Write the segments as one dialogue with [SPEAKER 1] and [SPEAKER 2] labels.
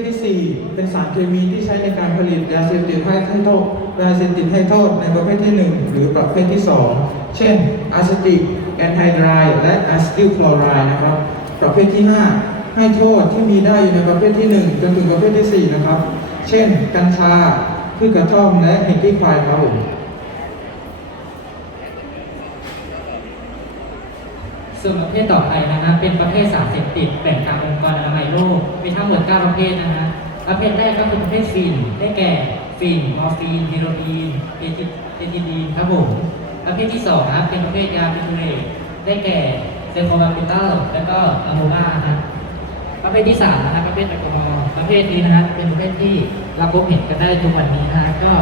[SPEAKER 1] ทที่ 4 เป็นสารเคมีที่ใช้ในการผลิตยาเสพติดให้โทษยาเสพติดให้โทษในประเภทที่ 1 หรือประเภทที่ 2 เช่นอะซิติกแอนไฮดรายและอะซิติลคลอไรด์นะครับ ประเภทที่ 5 ให้โทษที่มีได้อยู่ในประเภทที่ 1 จนถึงประเภทที่ 4 นะครับ เช่น กัญชาพืชกระท่อมและเฮดดี้ควายครับผม
[SPEAKER 2] ส่วนประเภทต่อไปนะฮะเป็นประเภทสารเสพติดแบ่งตามองค์กรอนามัยโลกมีทั้งหมด9ประเภทนะฮะประเภทแรกก็คือประเภทฟินได้แก่ฟินมอร์ฟีนเฮโรอีนเอทิเอทิลีนครับผมประเภทที่2นะเป็นประเภทยาพิเทเรตได้แก่เซโคมาบิตัลแล้วก็อะโมมานะประเภทที่สามนะครับประเภทแอลกอฮอล์ประเภทนี้นะครับเป็นประเภทที่เราพบเห็นกันได้ทุกวันนี้นะฮะก็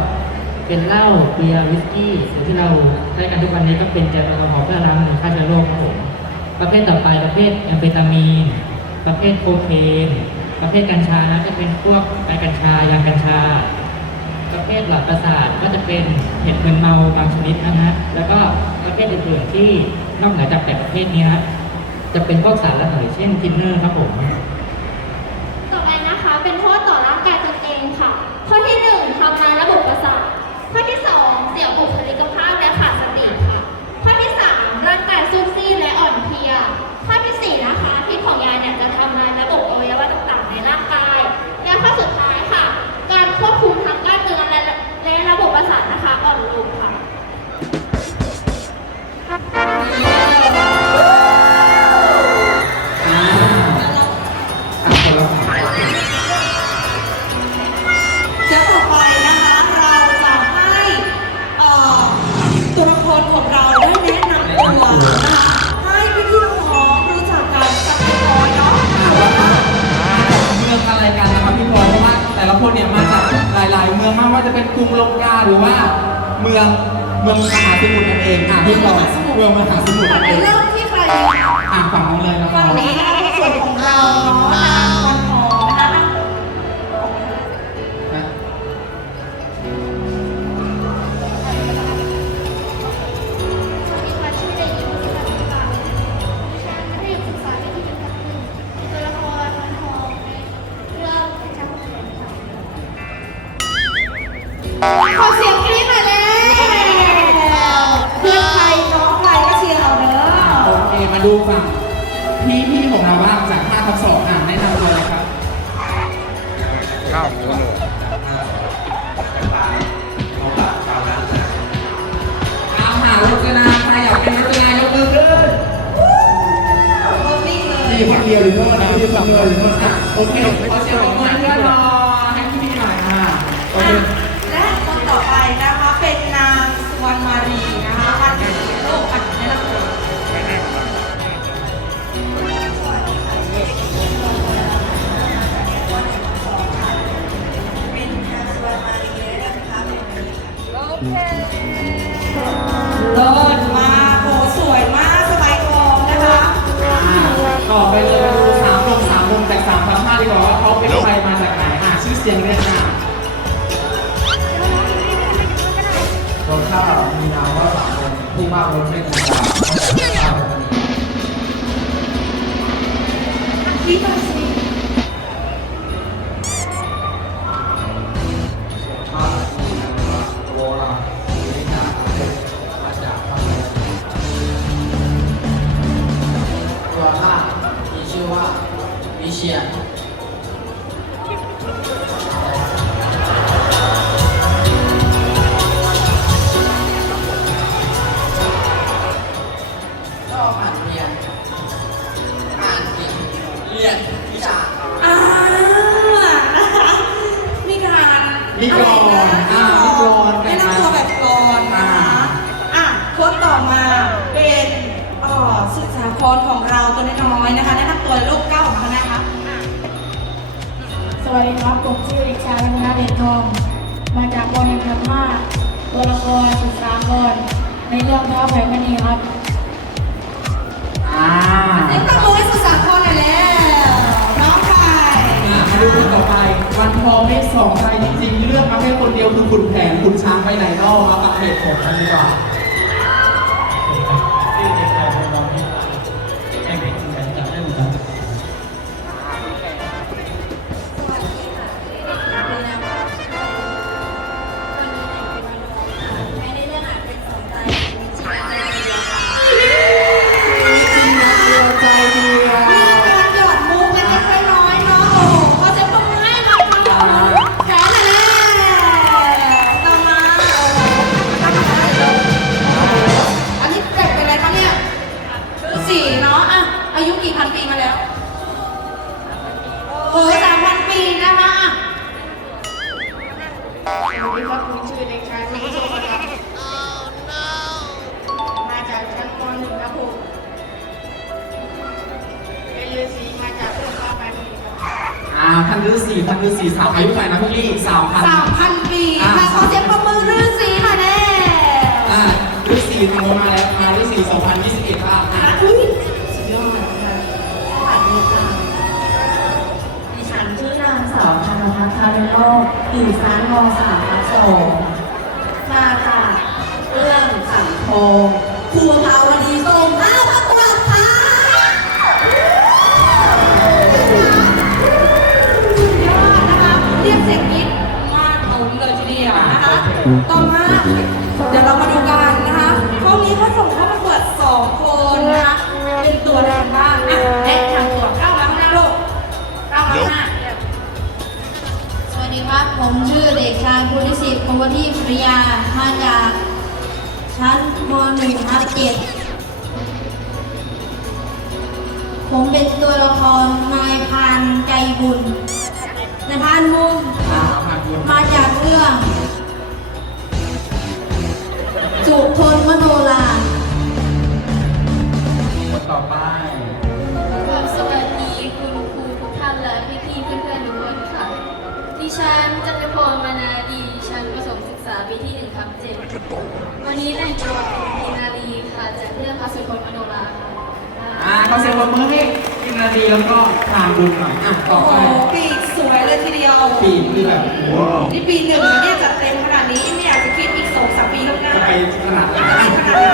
[SPEAKER 2] เป็นเหล้าเบียร์วิสกี้หรือที่เราใช้กันทุกวันนี้ก็เป็นแอลกอฮอล์เพื่อล้างมือฆ่าเชื้อโรคครับผม ประเภทต่อไปประเภทแอมเฟตามีน ประเภทโคเคน ประเภทกัญชานะจะเป็นพวกใบกัญชายางกัญชา ประเภทหลอดประสาทก็จะเป็นเห็ดมึนเมาบางชนิดนะฮะ แล้วก็ประเภทอื่นๆที่นอกเหนือจากแต่ประเภทนี้นะจะเป็นพวกสารระเหยเช่นทินเนอร์ครับผม ว่าจะเป็นกรุงลงกาหรือว่า เมืองเมืองมหาสมุทรนั่นเองอะพี่พลอย
[SPEAKER 3] เมืองมหาสมุทรนั่นไ
[SPEAKER 4] ปเองเริ่มที่ใครดี
[SPEAKER 2] อะฝั่งนู้นเลยนะครัฝั
[SPEAKER 3] ่บงนี้นะคะในส่วนของเราเนาะ
[SPEAKER 2] ดูฝั่งพี่พี่ๆของเราบ้างจาก5ทับ2อะแนะนำตัวเลยครับเอาหารจนาใครอยากเป็นรจนายกมือขึ้น
[SPEAKER 4] โอ้นิ่งเลยพ
[SPEAKER 2] ี่คนเดียวหรือเพื่อนนะพี่คนเดียวหรือเพื่อนอะโอเคขอเสียงปรบมือ จียงเวียดนาม
[SPEAKER 5] คนข้าวมีนามว่าสามคนผู้มากรถไม่ธรรมดาข้าวคนนี้
[SPEAKER 3] เราตัวน้อยๆนะคะแนะนำตัวลูกเก้าของคณะคะ
[SPEAKER 6] สวัสดีครับ ผมชื่อเด็กชายรัตนาเดชทอง มาจากวงเงินพันห้าตัวละครศึกษากรในเรื่องเท้าแผงมณีครับ
[SPEAKER 3] อ่าเสียงตะโกนให้ศึกษากรหน่อยแล้วน้องใคร
[SPEAKER 2] อะมาดูคนต่อไป วันทองเลขสองใครจริงๆ เลือกมาแค่คนเดียวคือขุนแผนขุนช้างไปไหนนอกมากับเหตุผลกันดีกว่า
[SPEAKER 3] ดีนะคะ
[SPEAKER 7] นี่ก็คือชื่อเด็กชายสุชาติครับมาจากชั้นป .1 ครับผมเป็นฤาษีมาจากเรื่องฟ้าปานีครับ
[SPEAKER 2] อ่าพันฤาษีพันฤาษีสาวอายุเท่าไหร่นะพี่ลี่สาวพัน
[SPEAKER 3] สาวพันปีค่ะขอเสียงปรบมือฤาษี ต่อมาเดี๋ยวเรามาดูกันนะคะห้องนี้เขาส่งเข้าประกวดสองคนนะคะเป็นตัวแทนบ้างอะแนะนำตัวก้าวมาข้างหน้าลูกก้าวมาข้างหน้า
[SPEAKER 8] สวัสดีครับ ผมชื่อเด็กชายภูริศิษฐ์พงวทีปริยามาจากชั้นม .1 ทับ7ผมเป็นตัวละครนายพรานใจบุญนายพรานมุงอ่าผ่านบุญมาจากเรื่อง สุทนมโนรา
[SPEAKER 2] คนต่อไป
[SPEAKER 9] สวัสดีคุณครูทุกท่านและพี่ๆเพื่อนๆทุกคนค่ะ ดิฉันจันทพรมานาดีชั้นประถมศึกษาปีที่1ทับ7วันนี้แต่งตัวเป็นกินารีค่ะจากเรื่องพระสุทนมโนราค่ะ
[SPEAKER 2] อ่าเขาเซ็นปรบมือให้กินนาดีแล้วก็ทานบุญหน่อยอะต่อโอ้ไปโห
[SPEAKER 3] ปีกสวยเลยทีเดียว
[SPEAKER 2] ปีกคือแบบว้าว
[SPEAKER 3] นี่ปีหนึ่งแล้วเนี่ยจัดเต็มขนาดนี้ไม่อยากจะคิดอีก ไปขนาดนั้
[SPEAKER 2] นอะ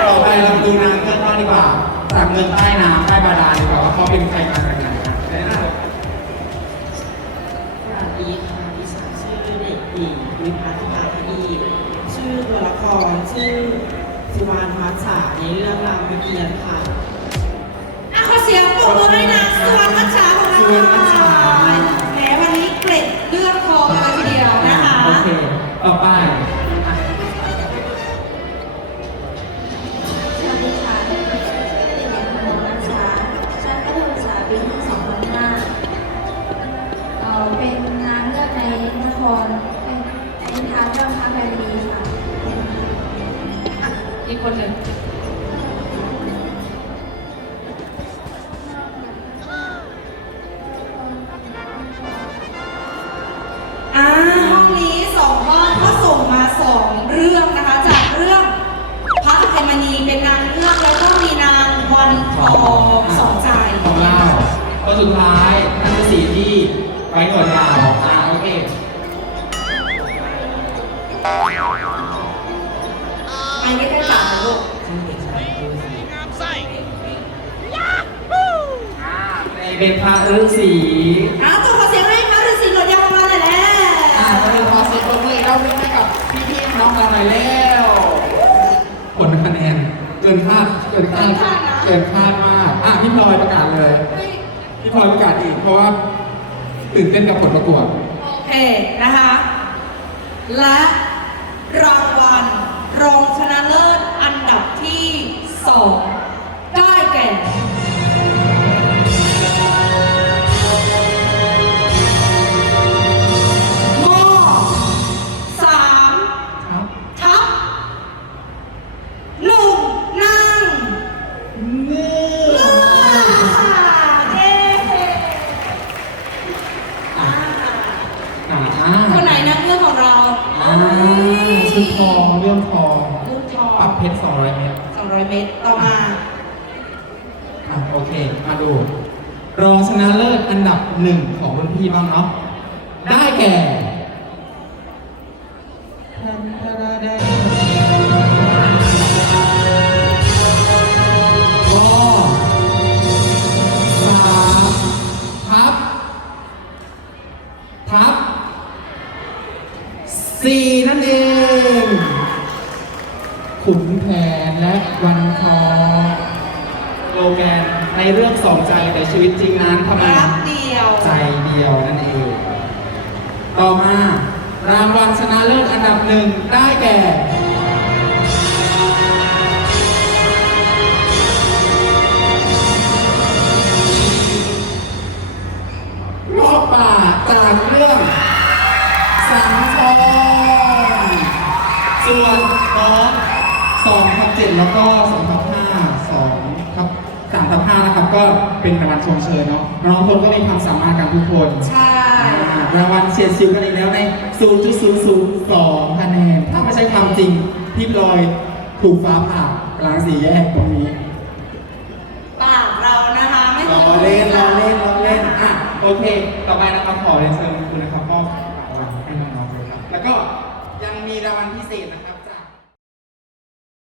[SPEAKER 2] ต่อไปเราดูนางเงือกบ้างดีกว่า จากเงินใต้น้ำใต้บาดาลดีกว่าว่าเขาเป็นใครมาจากไหนนะไหนนะ
[SPEAKER 10] สวัสดีค่ะดิฉันชื่อเด็กหญิงวิพัฒน์ภาคดีชื่อตัวละครชื่อสุวรรณมัจฉาในเรื่องรามเกียรติ์ค่ะ
[SPEAKER 3] อะขอเสียงปรบมือให้นางสุวรรณมัชชาของเราสุว อีกคนหนึ่งอ่าห้องนี้สองห้องก็ส่งมาสองเรื่องนะคะ จากเรื่องพระอภัยมณีเป็นนางเงือกแล้วก็มีนางวันทองสองใจ
[SPEAKER 2] ของเราคนสุดท้ายนั่นคือสีที่ไว้หนวดยาว เป็นพระฤาษี
[SPEAKER 3] อะตัวขอเสียงให้พระฤาษีหนวดยาวของเราหน่อยแล้ว
[SPEAKER 2] อ่าเราขอเสียงปรบมือเราเป็นให้กับพี่ๆน้องเราหน่อยแล้วผลคะแนนเกินคาดเกินคาดเกินคาดมากอะพี่พลอยประกาศเลยพี่พลอยประกาศอีกเพราะว่าตื่นเต้นกับผลประกวดโอ
[SPEAKER 3] เคนะคะ และรางวัลรองชนะเลิศอันดับที่สอง
[SPEAKER 2] ชนะเลิศอันดับหนึ่งของรุ่นพี่บ้างเนาะได้แก่วอสามทับ ทับสี่นั่นเองขุนแผนและวัน เรื่องสองใจแต่ชีวิตจริงนั้นทำไม
[SPEAKER 3] รักเดียว
[SPEAKER 2] ใจเดียวนั่นเอง ต่อมารางวัลชนะเลิศอันดับหนึ่งได้แก่ ชมเชยเนาะน้องทุกคนก็มีความสามารถกันทุกคนใช่รางวัลเฉียดชิวกันอีกแล้วใน 0.002คะแนนถ้าไม่ใช่ความจริงพี่พลอยถูกฟ้าผ่ากลางสี่แยกตรงนี้
[SPEAKER 3] ปากเรานะคะไม
[SPEAKER 2] ่เราเล่นเราเล่นเราเล่นอะโอเค ต่อไปนะครับขอเรียนเชิญคุณนะครับมอบรางวัลให้น้องๆเลยครับแล้วก็ยังมีรางวัลพิเศษนะครับ